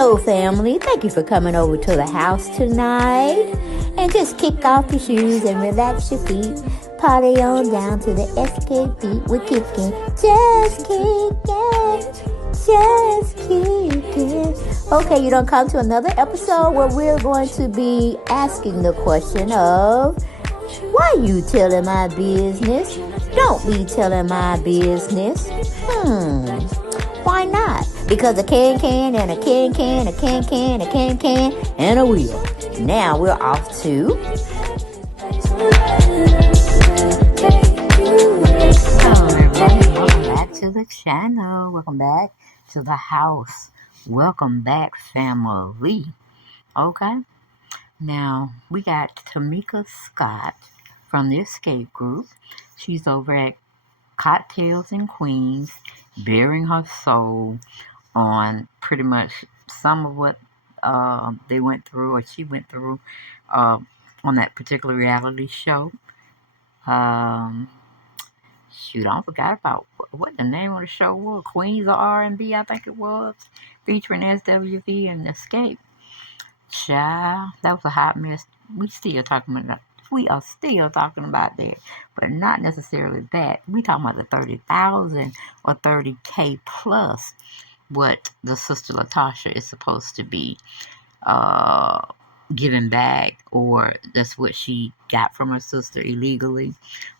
Hello, family. Thank you for coming over to the house tonight. And just kick off your shoes and relax your feet. Party on down to the SK beat. We're kicking. Just kicking. Just kicking. Okay, you don't come to another episode where we're going to be asking the question of, why you telling my business? Don't be telling my business. Why not? Because a can and a can, a can, and a wheel. Now we're off to... Hello everybody, welcome back to the channel. Welcome back to the house. Welcome back, family. Okay? Now, we got TamikaScott from the Escape Group. She's over at Cocktails and Queens, bearing her soul on pretty much some of what they went through, or she went through, on that particular reality show. Shoot, I forgot about what the name of the show was. Queens of R&B, I think it was, featuring SWV and Escape. Child, that was a hot mess. We are still talking about that, but not necessarily that. We talking about the 30,000 or 30K plus what the sister Latasha is supposed to be giving back, or that's what she got from her sister illegally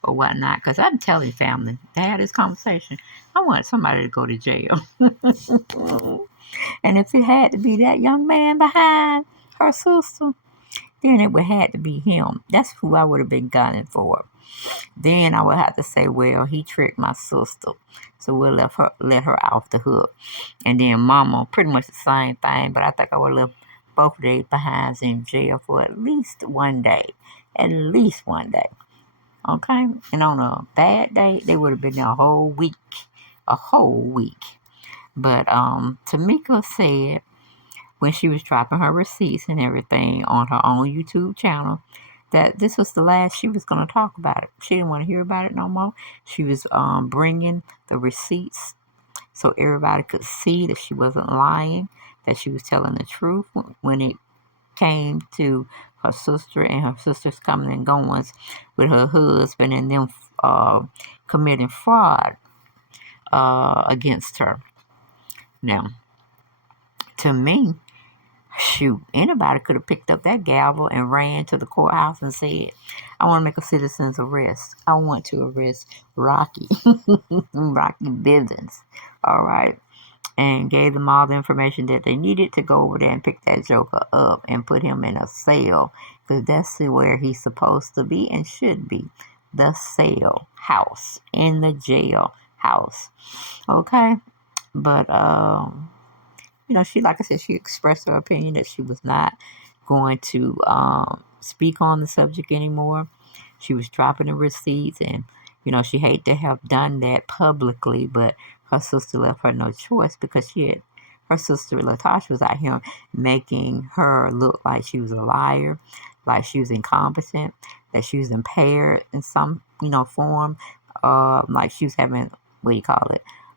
or whatnot. Because I'm telling you, family, they had this conversation. I want somebody to go to jail. And if it had to be that young man behind her sister, then it would have to be him. That's who I would have been gunning for. Then I would have to say, well, he tricked my sister, so we'll let her off the hook. And then mama, pretty much the same thing, but I think I would have left both of their behinds in jail for at least one day. At least one day. Okay? And on a bad day, they would have been there a whole week. A whole week. But Tamika said, when she was dropping her receipts and everything on her own YouTube channel, that this was the last she was going to talk about it. She didn't want to hear about it no more. She was bringing the receipts so everybody could see that she wasn't lying, that she was telling the truth when it came to her sister and her sister's coming and goings with her husband and them committing fraud against her. Now, to me, shoot, anybody could have picked up that gavel and ran to the courthouse and said, I want to make a citizen's arrest. I want to arrest Rocky, Rocky Bivens, all right, and gave them all the information that they needed to go over there and pick that joker up and put him in a cell, because that's where he's supposed to be and should be, the cell house, in the jail house, okay, but, she, like I said, she expressed her opinion that she was not going to speak on the subject anymore. She was dropping the receipts, and, she hated to have done that publicly, but her sister left her no choice, because her sister Latasha was out here making her look like she was a liar, like she was incompetent, that she was impaired in some, form, like she was having,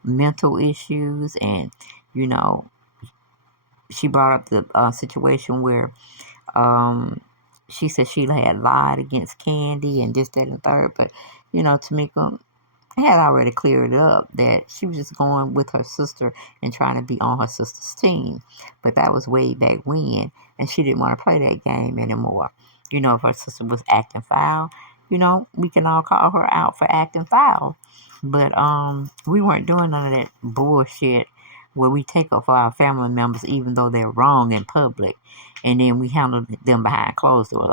mental issues, and, she brought up the situation where she said she had lied against Candy and this, that, and the third. But, Tamika had already cleared it up that she was just going with her sister and trying to be on her sister's team. But that was way back when, and she didn't want to play that game anymore. If her sister was acting foul, we can all call her out for acting foul. But we weren't doing none of that bullshit where we take up for our family members even though they're wrong in public, and then we handle them behind closed doors.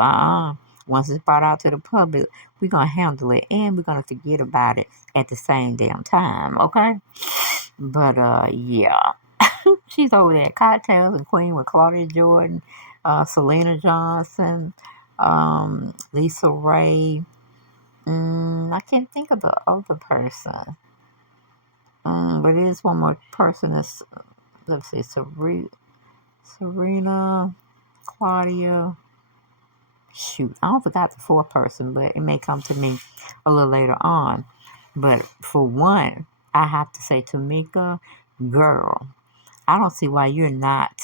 Once it's brought out to the public, we're going to handle it, and we're going to forget about it at the same damn time, okay? But, yeah. She's over there at Cocktails and Queen with Claudia Jordan, Selena Johnson, Lisa Ray. I can't think of the other person. But it is one more person that's, let's see, Serena, Claudia. Shoot, I forgot the fourth person, but it may come to me a little later on. But for one, I have to say, Tamika, girl, I don't see why you're not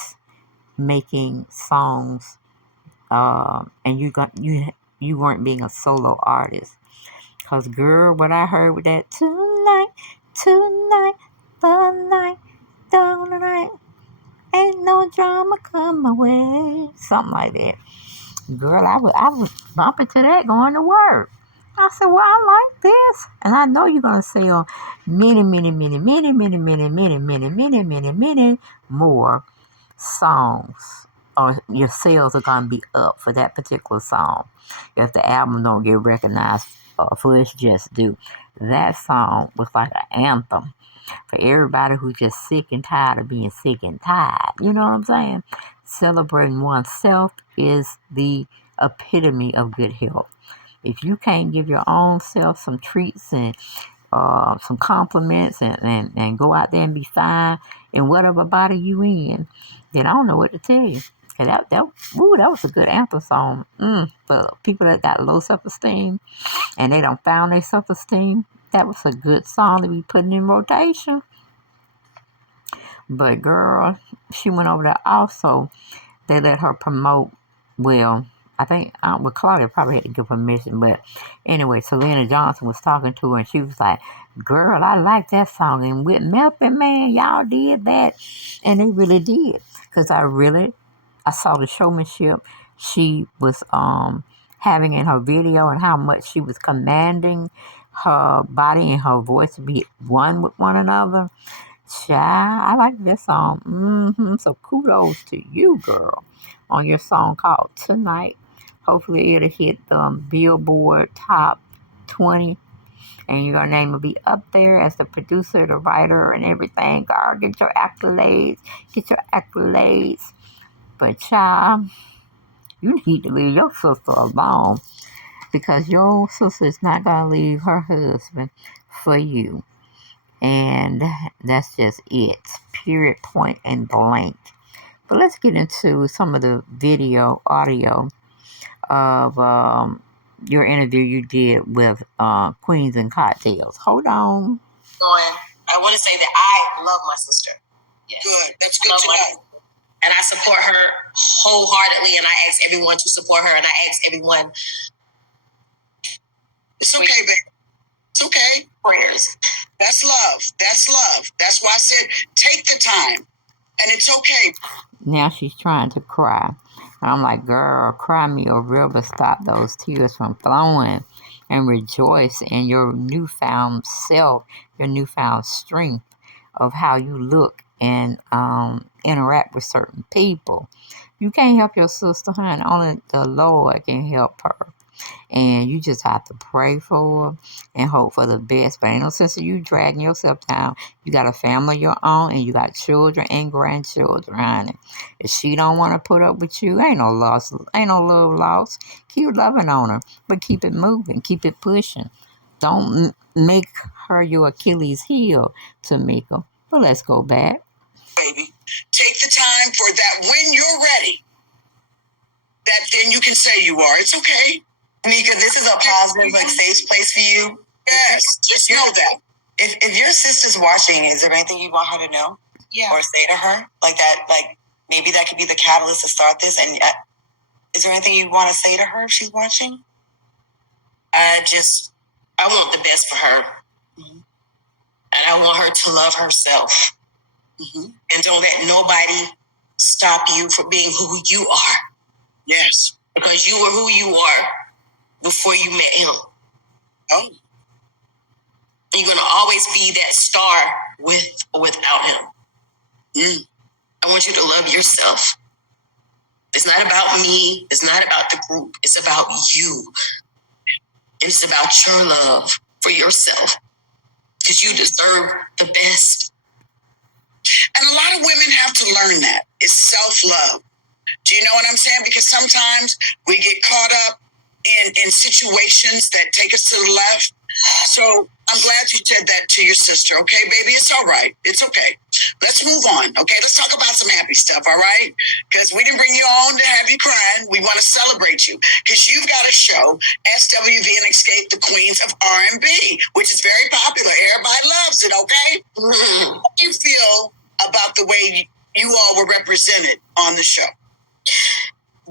making songs, and you weren't being a solo artist. Cause girl, what I heard with that tonight, the night, ain't no drama come my way, something like that. Girl, I was bumping to that going to work. I said, well, I like this. And I know you're going to sell many more songs. Or your sales are going to be up for that particular song. If the album don't get recognized for its just due. That song was like an anthem for everybody who's just sick and tired of being sick and tired. You know what I'm saying? Celebrating oneself is the epitome of good health. If you can't give your own self some treats and some compliments and go out there and be fine in whatever body you in, then I don't know what to tell you. Cause that was a good anthem song. For people that got low self-esteem and they don't found their self-esteem, that was a good song to be putting in rotation. But girl, she went over there also. They let her promote. Well, I think Claudia probably had to give permission, but anyway, Selena Johnson was talking to her and she was like, "Girl, I like that song." And with Melvin, man, y'all did that, and they really did. Cause I saw the showmanship she was having in her video and how much she was commanding her body and her voice to be one with one another. Child, I like this song. So kudos to you, girl, on your song called Tonight. Hopefully it'll hit the Billboard Top 20 and your name will be up there as the producer, the writer, and everything. Girl, get your accolades. Get your accolades. But child, you need to leave your sister alone because your sister is not going to leave her husband for you. And that's just it. Period, point, and blank. But let's get into some of the audio of your interview you did with Queens and Cocktails. Hold on. I want to say that I love my sister. Yes. Good. That's good to know. And I support her wholeheartedly, and I ask everyone to support her, and I ask everyone. It's okay, babe. It's okay. Prayers. That's love. That's love. That's why I said take the time, and it's okay. Now she's trying to cry. And I'm like, girl, cry me a river, stop those tears from flowing, and rejoice in your newfound self, your newfound strength of how you look and interact with certain people. You can't help your sister, honey. Only the Lord can help her. And you just have to pray for her and hope for the best. But ain't no sense of you dragging yourself down. You got a family of your own and you got children and grandchildren, honey. If she don't want to put up with you, ain't no loss, ain't no love lost. Keep loving on her, but keep it moving, keep it pushing. Don't make her your Achilles heel, Tamika. But let's go back. Baby, take the time for that when you're ready. That then you can say you are. It's okay. Tamika, this is a positive, safe place for you. Yes, just know that. If your sister's watching, is there anything you want her to know? Yeah. Or say to her? Like that, maybe that could be the catalyst to start this. And is there anything you want to say to her if she's watching? I want the best for her. Mm-hmm. And I want her to love herself. Mm-hmm. And don't let nobody stop you from being who you are. Yes. Because you were who you are before you met him. Oh. You're going to always be that star with or without him. Mm. I want you to love yourself. It's not about me. It's not about the group. It's about you. It's about your love for yourself. Because you deserve the best. And a lot of women have to learn that. It's self-love. Do you know what I'm saying? Because sometimes we get caught up in situations that take us to the left. So I'm glad you said that to your sister. Okay, baby, it's all right. It's okay. Let's move on. Okay, let's talk about some happy stuff. All right, because we didn't bring you on to have you crying. We want to celebrate you because you've got a show, SWV and Escape the Queens of R&B, which is very popular. Everybody loves it. Okay, how do you feel about the way you all were represented on the show?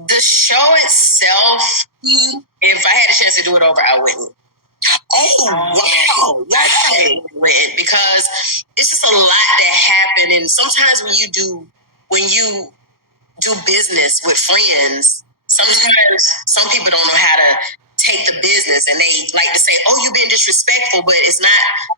The show itself, if I had a chance to do it over, I wouldn't. Oh, wow. I wouldn't, because it's just a lot that happened. And sometimes when you do business with friends, sometimes some people don't know how to take the business, and they like to say, oh, you've been disrespectful, but it's not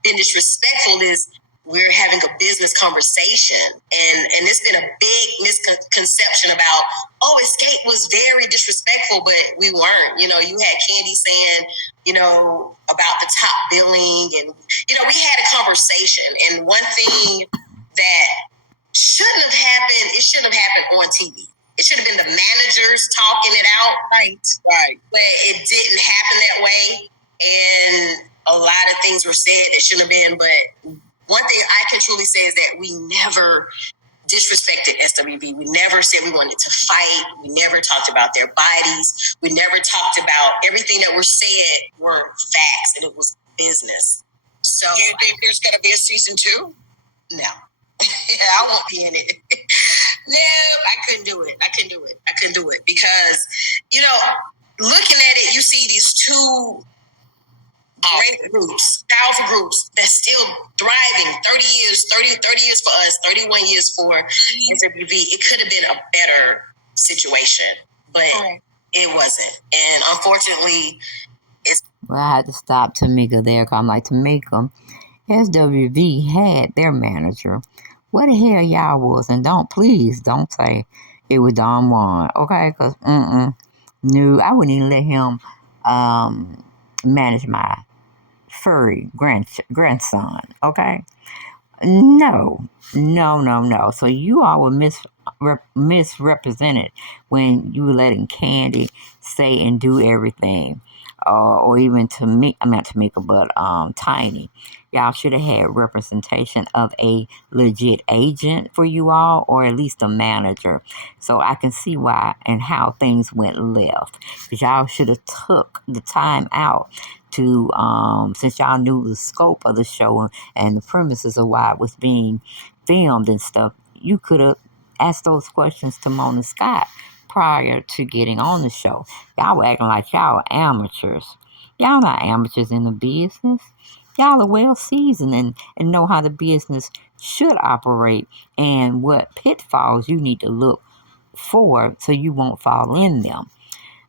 been disrespectful. Is we're having a business conversation, and it's been a big misconception about, oh, Escape was very disrespectful, but we weren't. You had Candy saying, about the top billing, and we had a conversation. And one thing that shouldn't have happened, it shouldn't have happened on TV. It should have been the managers talking it out. Right. But it didn't happen that way. And a lot of things were said that shouldn't have been. But one thing I can truly say is that we never disrespected SWV. We never said we wanted to fight. We never talked about their bodies. We never talked about everything that was said were facts, and it was business. So, do you think there's going to be a season 2? No. I won't be in it. No, I couldn't do it because, looking at it, you see these two great groups, powerful groups that's still thriving. 30 years for us, 31 years for SWV. It could have been a better situation, but it wasn't. And unfortunately, well, I had to stop Tamika there because I'm like, Tamika, SWV had their manager. Where the hell y'all was? And please don't say it was Don Juan, okay? Because, no, I wouldn't even let him manage my furry grandson, okay? No. So you all were misrepresented when you were letting Candy say and do everything. Or even not Tamika, but Tiny. Y'all should have had representation of a legit agent for you all, or at least a manager. So I can see why and how things went left. Because y'all should have took the time out to, since y'all knew the scope of the show and the premises of why it was being filmed and stuff, you could have asked those questions to TamikaScott prior to getting on the show. Y'all were acting like y'all were amateurs. Y'all not amateurs in the business. Y'all are well seasoned and know how the business should operate and what pitfalls you need to look for so you won't fall in them.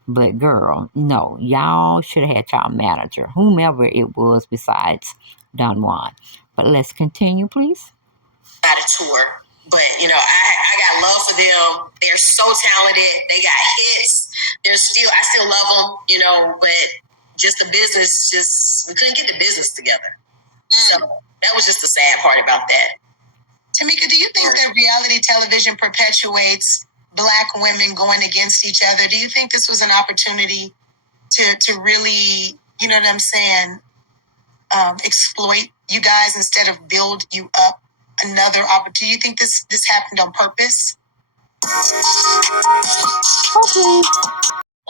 But girl, no, y'all should have had y'all manager, whomever it was besides Don Juan. But let's continue, please. Out of tour. But, I got love for them. They're so talented. They got hits. I still love them, but just the business, we couldn't get the business together. So that was just the sad part about that. Tamika, do you think that reality television perpetuates Black women going against each other? Do you think this was an opportunity to really, you know what I'm saying, exploit you guys instead of build you up? Another opportunity. Do you think this happened on purpose? Okay.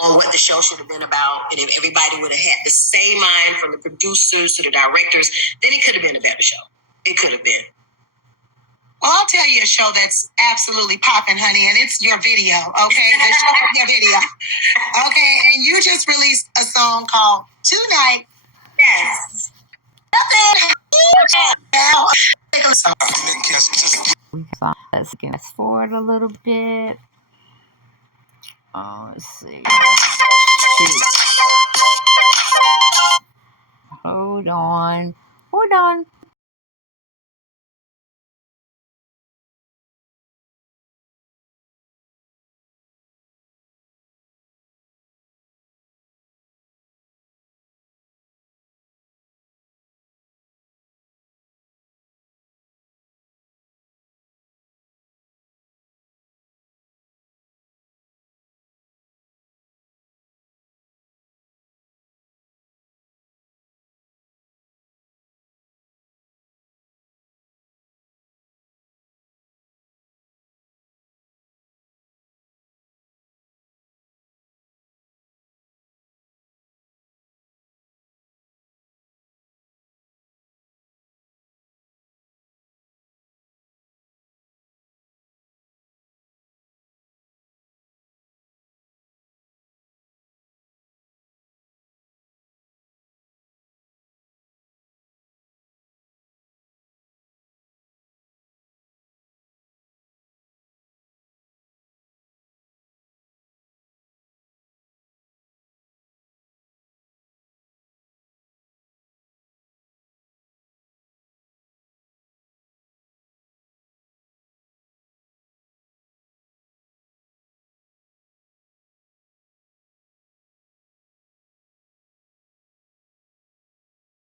On what the show should have been about, and if everybody would have had the same mind, from the producers to the directors, then it could have been a better show. It could have been. Well, I'll tell you a show that's absolutely popping, honey, and it's your video, okay? The show is your video, okay? And you just released a song called Tonight. Yes. Let's fast forward a little bit. Let's see. Shoot. Hold on.